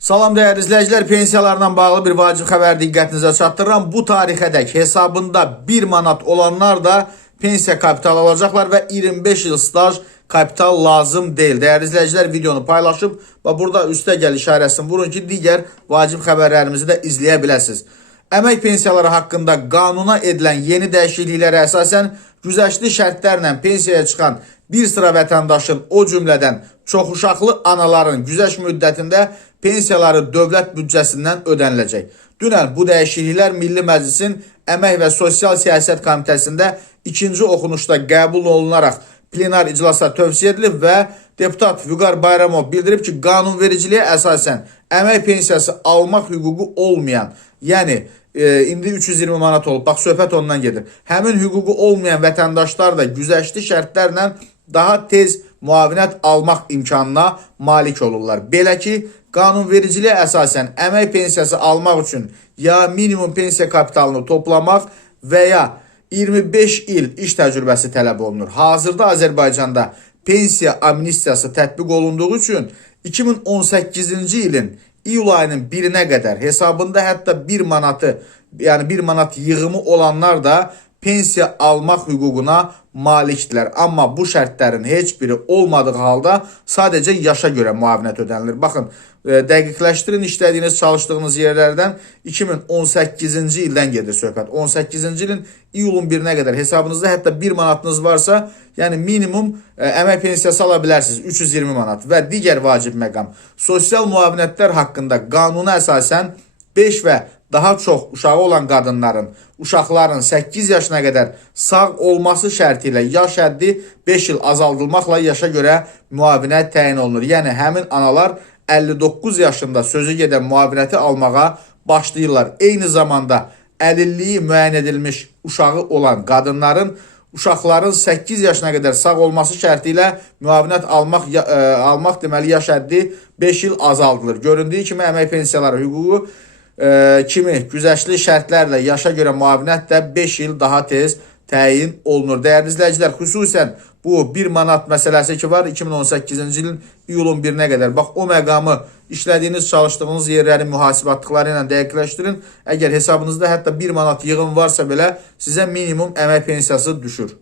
Salam dəyərli izləyicilər, pensiyalarla bağlı bir vacib xəbər diqqətinizə çatdırıram. Bu tarixədək hesabında 1 manat olanlar da pensiya kapitalı alacaqlar və 25 il staj kapital lazım deyil. Dəyərli izləyicilər, videonu paylaşıb və burada üstə gəl işarəsini vurun ki, digər vacib xəbərlərimizi də izləyə biləsiniz. Əmək pensiyaları haqqında qanuna edilən yeni dəyişikliklərə əsasən güzəştli şərtlərlə pensiyaya çıxan bir sıra vətəndaşın, o cümlədən çoxuşaqlı anaların güzəş müddətində pensiyaları dövlət büdcəsindən ödəniləcək. Dünən bu dəyişikliklər Milli Məclisin Əmək və Sosial Siyasət Komitəsində ikinci oxunuşda qəbul olunaraq plenar iclasda tövsiyə edilib və deputat Vüqar Bayramov bildirib ki, qanunvericiliyə əsasən əmək pensiyası almaq hüququ olmayan, yəni indi 320 manat olub, bax söhbət ondan gedir. Həmin hüququ olmayan vətəndaşlar da güzəştli şərtlərlə daha tez müavinət almaq imkanına malik olurlar. Belə ki, qanunvericiliyə əsasən əmək pensiyası almaq üçün ya minimum pensiya kapitalını toplamaq və ya 25 il iş təcrübəsi tələb olunur. Hazırda Azərbaycanda pensiya amnistiyası tətbiq olunduğu üçün 2018-ci ilin iyul ayının 1-nə qədər hesabında hətta 1 manatı, yəni 1 manat yığımı olanlar da pensiya almaq hüququna malikdirlər. Amma bu şərtlərin heç biri olmadığı halda sadəcə yaşa görə müavinət ödənilir. Baxın, dəqiqləşdirin işlədiyiniz, çalışdığınız yerlərdən 2018-ci ildən gedir söhbət. 18-ci ilin iyulun 1-nə qədər hesabınızda hətta 1 manatınız varsa, yəni minimum əmək pensiyası ala bilərsiniz, 320 manat. Və digər vacib məqam, sosial müavinətlər haqqında qanuna əsasən 5 və daha çox uşağı olan qadınların, uşaqların 8 yaşına qədər sağ olması şərti ilə yaş həddi 5 il azaldılmaqla yaşa görə müavinət təyin olunur. Yəni, həmin analar 59 yaşında sözü gedən müavinəti almağa başlayırlar. Eyni zamanda əlilliyi müəyyən edilmiş uşağı olan qadınların, uşaqların 8 yaşına qədər sağ olması şərti ilə müavinət almaq deməli yaş həddi 5 il azaldılır. Göründüyü kimi əmək pensiyaları hüququ kimi güzəştli şərtlərlə yaşa görə müavinət də 5 il daha tez təyin olunur. Dəyərli izləyicilər, xüsusən bu 1 manat məsələsi ki var 2018-ci ilin iyulun 1-nə qədər. Bax, o məqamı işlədiyiniz, çalışdığınız yerləri mühasibatlıqları ilə dəqiqləşdirin. Əgər hesabınızda hətta 1 manat yığım varsa belə sizə minimum əmək pensiyası düşür.